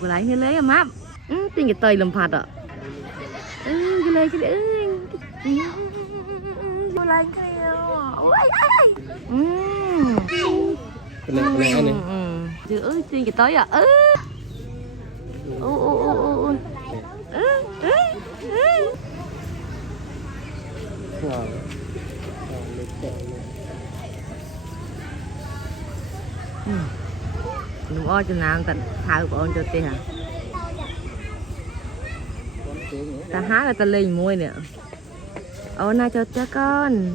của lại như lấy map tin cái tây làm phạt ạ cái lấy cái của lại cái ôi cái này chứ tin cái tới à đúng rồi cho nào tận thao của ông cho tiền hả ta há là ta lên môi nè ô na cho con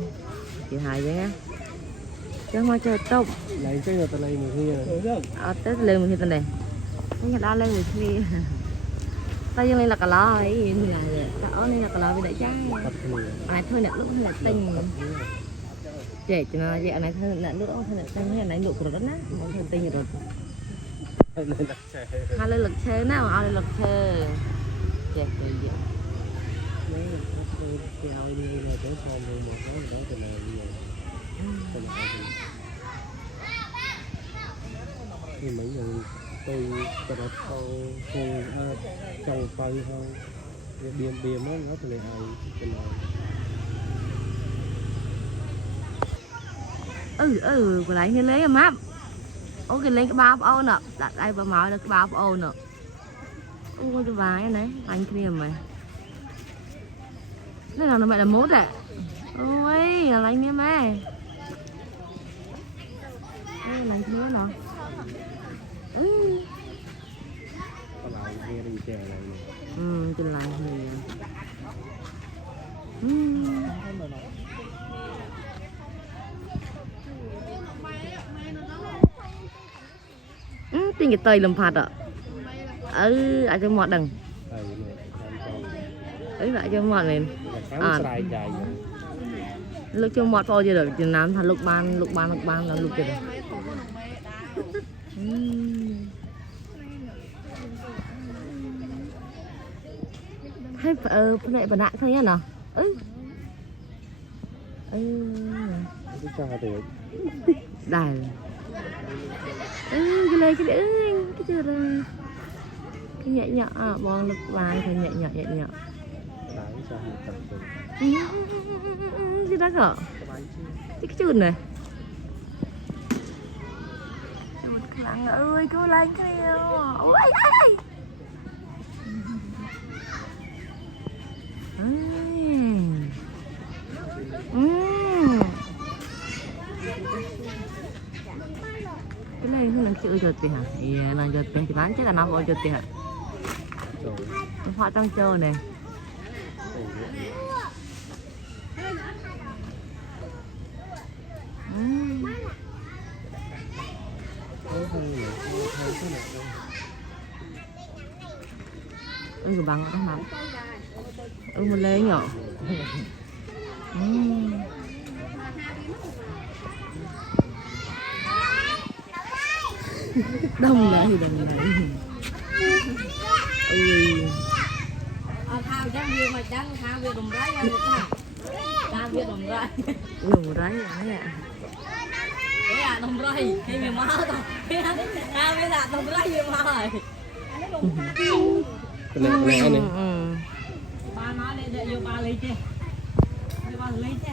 chị hài vậy nha cho hoa cho tôm lấy cái người ta lấy một khi tết lên một khi tên này cái đó lên một khi ta dương lên là cả lò ấy như là đó nên là cả lò bị đẩy trái này thôi nè lúc là tinh để cho nó vậy này thôi nè lúc thôi nè tinh cái này lụt rồi đó nè mọi người tinh rồi hai lên lực xe nào ao lên lực xe đẹp rồi vậy cái ao như là cái form một cái đó từ này bây giờ thì mấy người tôi cho nó trong phơi thôi biềm nó từ này từ này của lại như lấy map ô cái lên cái bao ô nè đặt đây bà máu được cái bao ô nè ô cái vải này anh kia mày đây là nó mẹ là mốt ạ ôi là anh em mày đây là thứ nào trên lại thì tin cái tây làm phạt ạ ai cho mọt đằng lại cho mọt lên lúc cho mọt thôi chưa được chừng nào thành lục ban là lục chưa được hay cái này bà nặng thôi nhá nào đài cái này cái chưa ra cái nhẹ nhẹ bong lực bài thôi nhẹ nhẹ cái đó hả cái chun này lặng ơi cô lên cái ôi cái này nó chịu cho tiền hả? Là cho tiền thì bán chắc là nó gọi cho tiền hả? Họ đang chơi này. Cái bằng đó mà. Một lê nhỏ. Đông lại thì đông lại. Thao chắc việc mà chắc thao việc đồng rái được không? Thao việc đồng rái. Đồng rái vậy ạ. Cái là đồng rái, hay mình máu thôi. Thao cái là đồng rái gì máu rồi. Cái này. Ba nói để vô ba lấy chứ. Ba lấy chứ.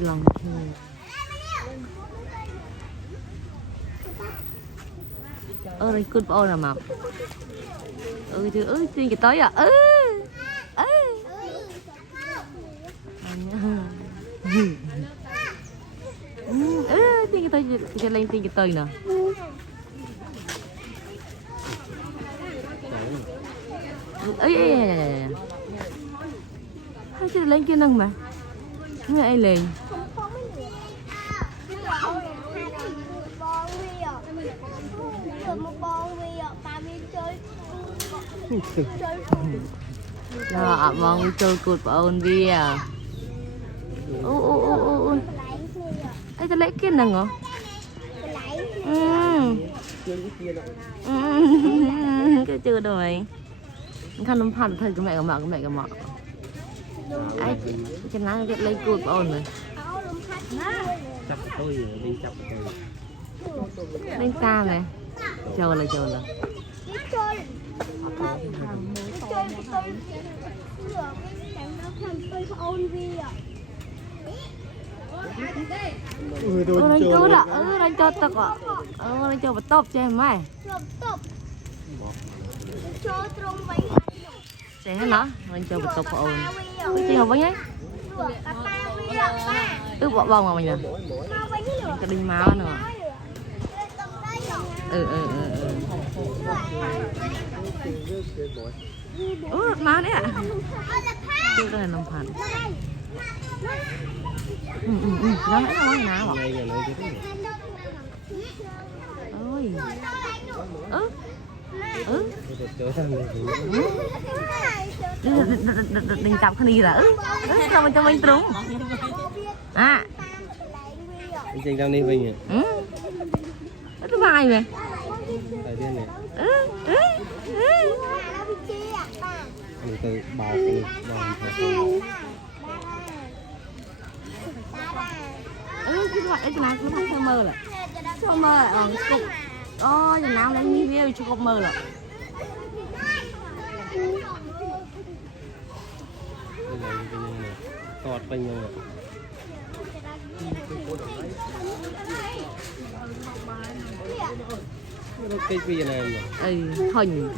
Lòng đây cút bao là mập chứ tiên cái tới à tiên cái tới cho lên tiên cái tới nè hay chứ lên kia nâng mà nghe ai lên đó mong chơi cột ôn bia ấy cho lấy kia nè ngỏ cái chưa rồi khăn nấm phật thôi cái mẹ cái mọ ai chân lá cái lấy cột ôn rồi chắp tôi đi chắp tôi lên xa này chờ là đánh cho đó đánh cho tao có đánh cho bắt top cho mày sẽ nó đánh cho bắt top ôn cái gì học với nhá cứ bỏ bông mà mình nè cái đinh máu nữa máu đấy ạ cái này nằm phản nó nãy nó nói nào ngay ngày nay cái ôi đừng chọc cái gì là sao mình cho mình trúng à anh Trinh đang đi về cái bài này tại tiên này mình từ bào cái gọi ấy là nó không mơ là không mơ là cục ôi giờ nào lấy review cho cục mơ là tọt bên nhau cái gì này hình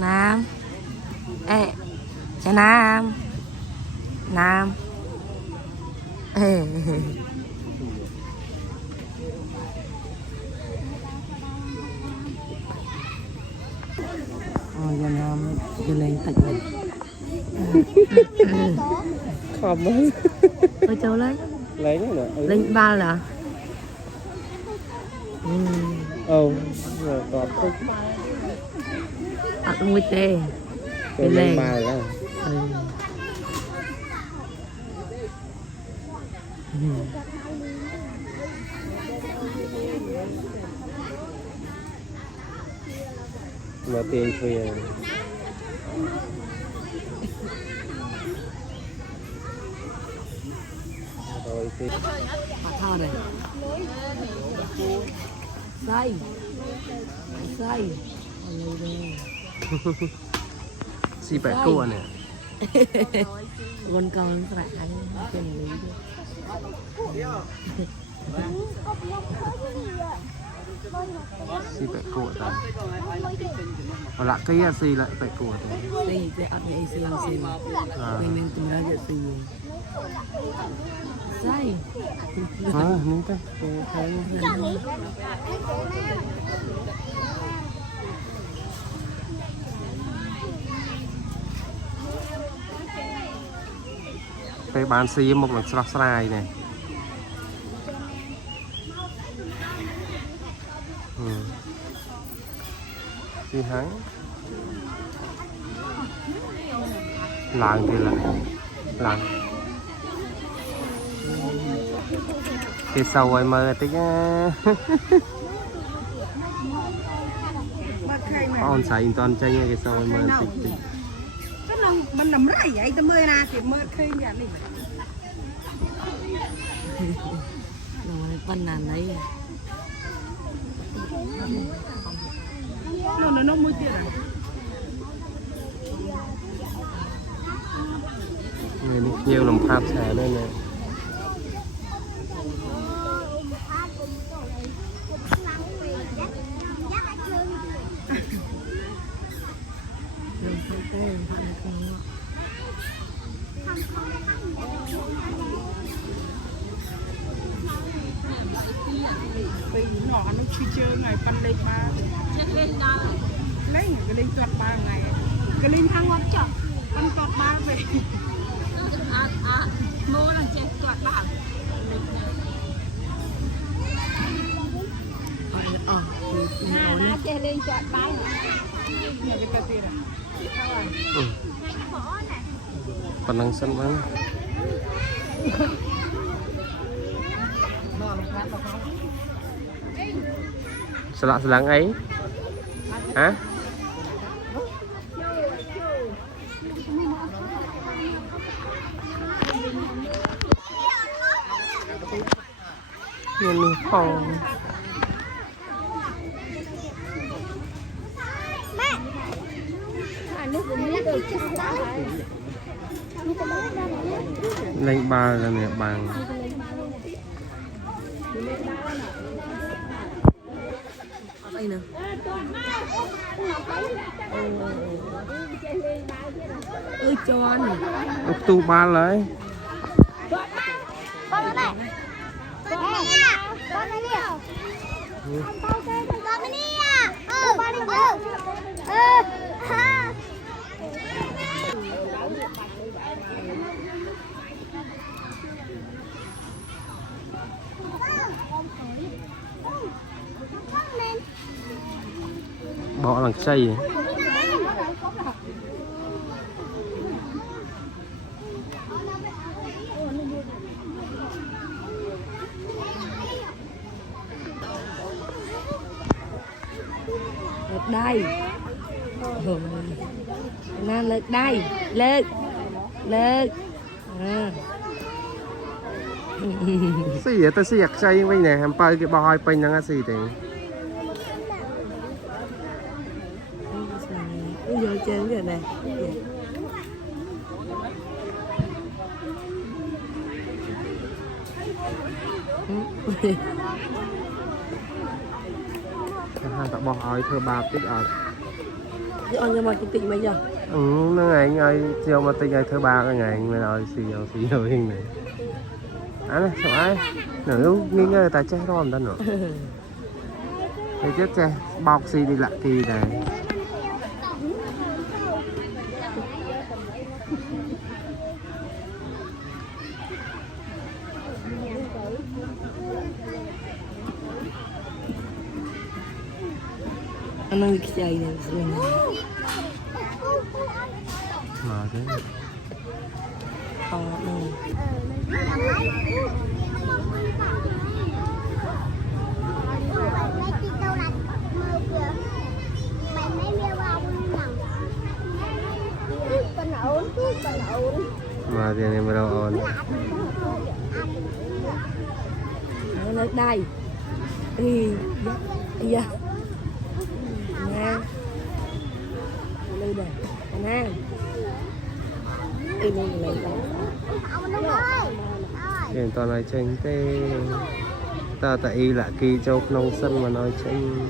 Nam ê cha Nam Nam ê cha Nam cho lên tận này khom đấy ôi châu lấy nữa lên ba là rồi tọt nuôi tê lên ba rồi đó mà tiền phê rồi thì thao này say xì bẻ cua nè con phải ăn trên lý xì bẻ cua ta và lại cái xì lại bẻ cua ta đây sẽ ăn cái xì mình tìm ra cái xì say nín ta cái bán xì một lần sọc sài này xì hắn làng thì là làng cái sầu ấy mơ tí con xài toàn chơi cái sầu ấy mơ tí mình nằm rải vậy tao mơ na thì mơ khi nhà này rồi phân là lấy nó mua tiền à nhiều lòng tham xả đây nè ngõ nó chưa chơi ngày phân lên ba lên đó lấy cái lên tuột ba ngày cái lên thang ngót chợ phân tuột ba về mua là chết toạt bảo chơi lên toạt ba nhà cái tạt tiền phần năng sân vắng selang ấy hả nhìn phòng lên ba là nè bàn đây nè ơi cho anh tu ba lấy con này con này nè con này nè con này ha bỏ lằng xây lượt đây Nam lượt đây lượt xì vậy ta xì giặc xây với nè hàm bay cái bòi pin năng xì thì vô trên rồi nè hai ta bòi thưa ba tích ở chứ anh cho mà chị bây giờ nó ngày ngày chiều mà tích ngày thứ ba cái ngày mình nói xì dầu hình này này sao ai nữ nghi ngờ ta che đó làm nữa thì chết che bọc xì đi lại kỳ này anh đang đi chơi nè mà thế mà thì này mà đâu ổn nó lên đây dạ nè lên đây nè lên đây hiện toàn nói tranh tê ta tại y lại kỳ châu nông sân mà nói tranh